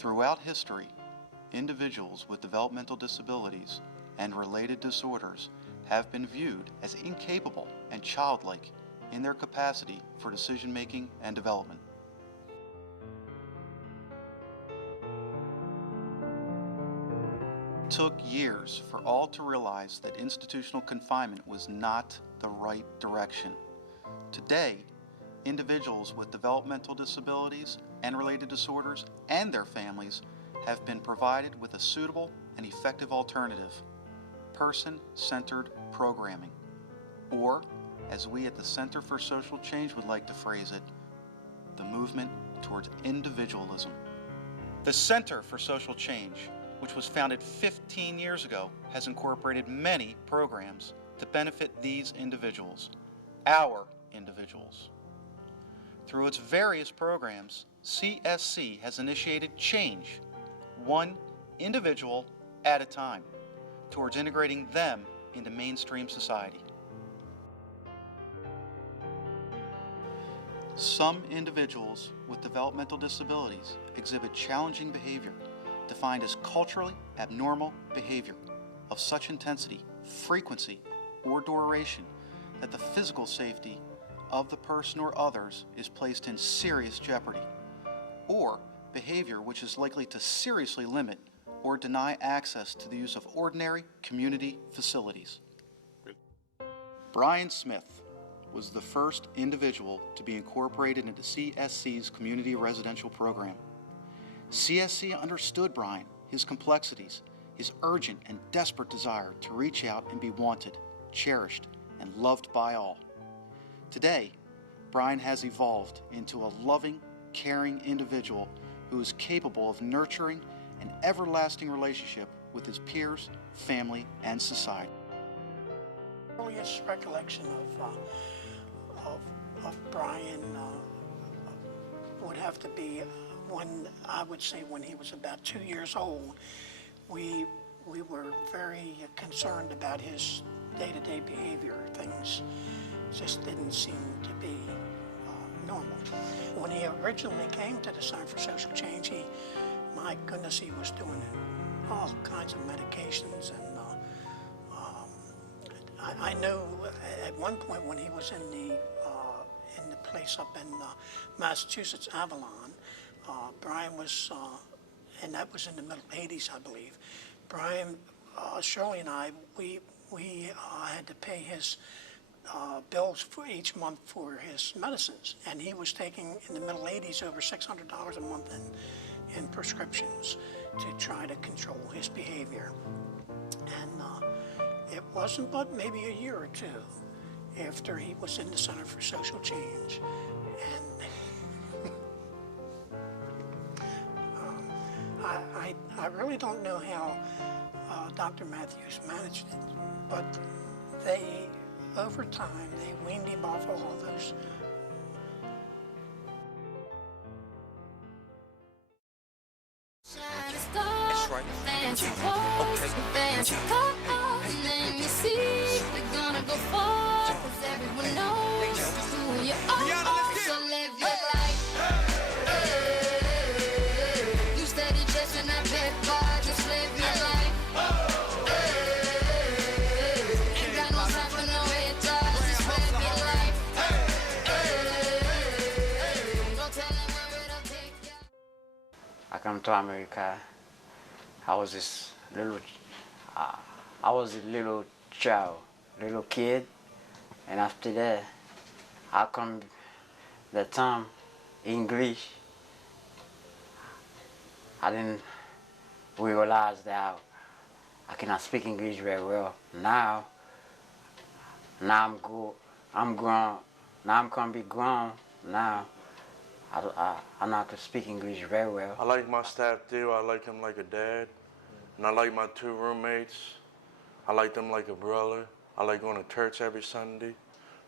Throughout history, individuals with developmental disabilities and related disorders have been viewed as incapable and childlike in their capacity for decision-making and development. It took years for all to realize that institutional confinement was not the right direction. Today, individuals with developmental disabilities and related disorders and their families have been provided with a suitable and effective alternative: person-centered programming, or, as we at the Center for Social Change would like to phrase it, the movement towards individualism. The Center for Social Change, which was founded 15 years ago, has incorporated many programs to benefit these individuals, our individuals. Through its various programs, CSC has initiated change, one individual at a time, towards integrating them into mainstream society. Some individuals with developmental disabilities exhibit challenging behavior defined as culturally abnormal behavior of such intensity, frequency, or duration that the physical safety of the person or others is placed in serious jeopardy, or behavior which is likely to seriously limit or deny access to the use of ordinary community facilities. Brian Smith was the first individual to be incorporated into CSC's community residential program. CSC understood Brian, his complexities, his urgent and desperate desire to reach out and be wanted, cherished, and loved by all. Today, Brian has evolved into a loving, caring individual who is capable of nurturing an everlasting relationship with his peers, family, and society. Earliest recollection of Brian would have to be when he was about 2 years old. We were very concerned about his day-to-day behavior. Things just didn't seem to be normal. When he originally came to the Center for Social Change, my goodness, he was doing all kinds of medications, and I know at one point when he was in the place up in Massachusetts, Avalon, Brian was, and that was in the middle 80s, I believe. Brian, Shirley and I, we had to pay his bills for each month for his medicines, and he was taking, in the middle 80s, over $600 a month in prescriptions to try to control his behavior. And it wasn't but maybe a year or two after he was in the Center for Social Change, and I really don't know how Dr. Matthews managed it, but over time, they weaned him off all of those. That's right. Let me see, we're gonna go far, 'cause everyone knows who you are. So live your life. You steady chasing that paper, just live your life. Ain't got no time for no haters, just live your life. Don't tell them where it'll take you. I come to America. I was a little child, little kid, and after that, I come the time English. I didn't realize that I cannot speak English very well. Now I'm grown. Now I'm gonna be grown. Now I know how to speak English very well. I like my staff too. I like him like a dad. And I like my 2 roommates. I like them like a brother. I like going to church every Sunday.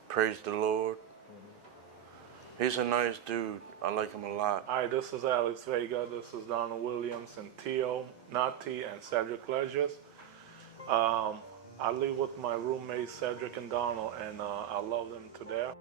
Praise the Lord. He's a nice dude. I like him a lot. Hi, this is Alex Vega. This is Donald Williams and Theo Nati and Cedric Legius. I live with my roommates Cedric and Donald, and I love them to death.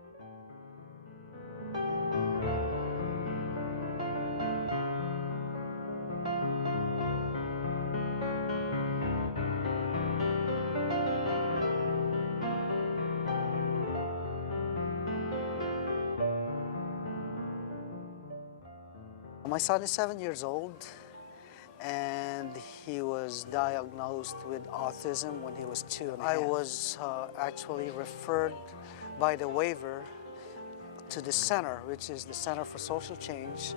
My son is 7 years old, and he was diagnosed with autism when he was 2 and a half. I was actually referred by the waiver to the center, which is the Center for Social Change,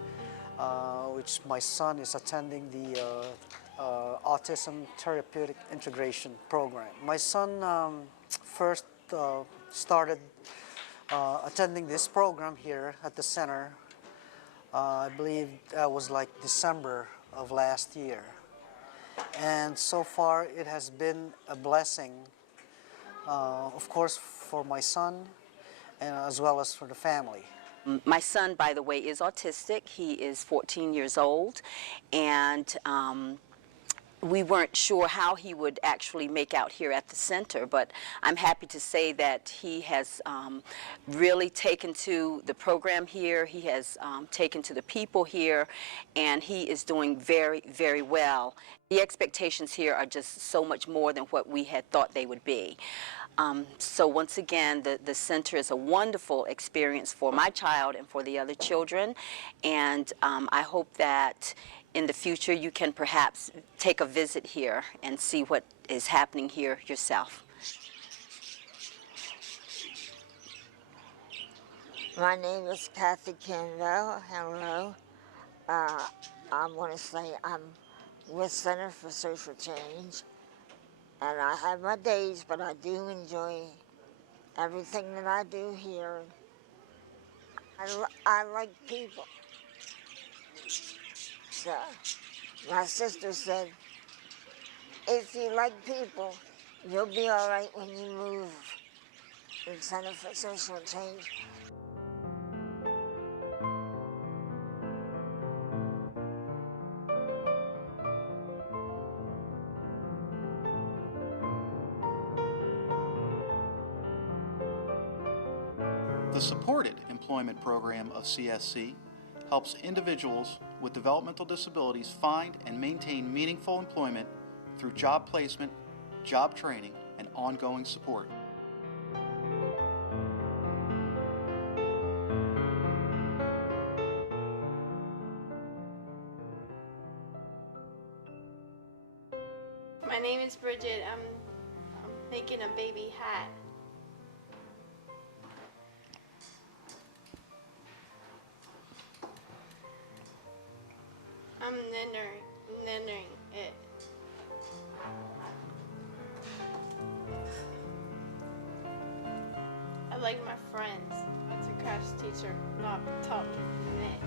which my son is attending the Autism Therapeutic Integration Program. My son first started attending this program here at the center. I believe that was like December of last year. And so far it has been a blessing, of course, for my son and as well as for the family. My son, by the way, is autistic. He is 14 years old, and we weren't sure how he would actually make out here at the center, but I'm happy to say that he has really taken to the program here. He has taken to the people here, and he is doing very, very well. The expectations here are just so much more than what we had thought they would be. So once again, the center is a wonderful experience for my child and for the other children, and I hope that in the future you can perhaps take a visit here and see what is happening here yourself. My name is Kathy Campbell. Hello. I want to say I'm with Center for Social Change, and I have my days, but I do enjoy everything that I do here. I like people. So, my sister said, if you like people, you'll be all right when you move in Center for Social Change. The Supported Employment Program of CSC helps individuals with developmental disabilities find and maintain meaningful employment through job placement, job training, and ongoing support. My name is Bridget. I'm making a baby hat. I'm knitting it. I like my friends. That's a crafts teacher not taught me to knit.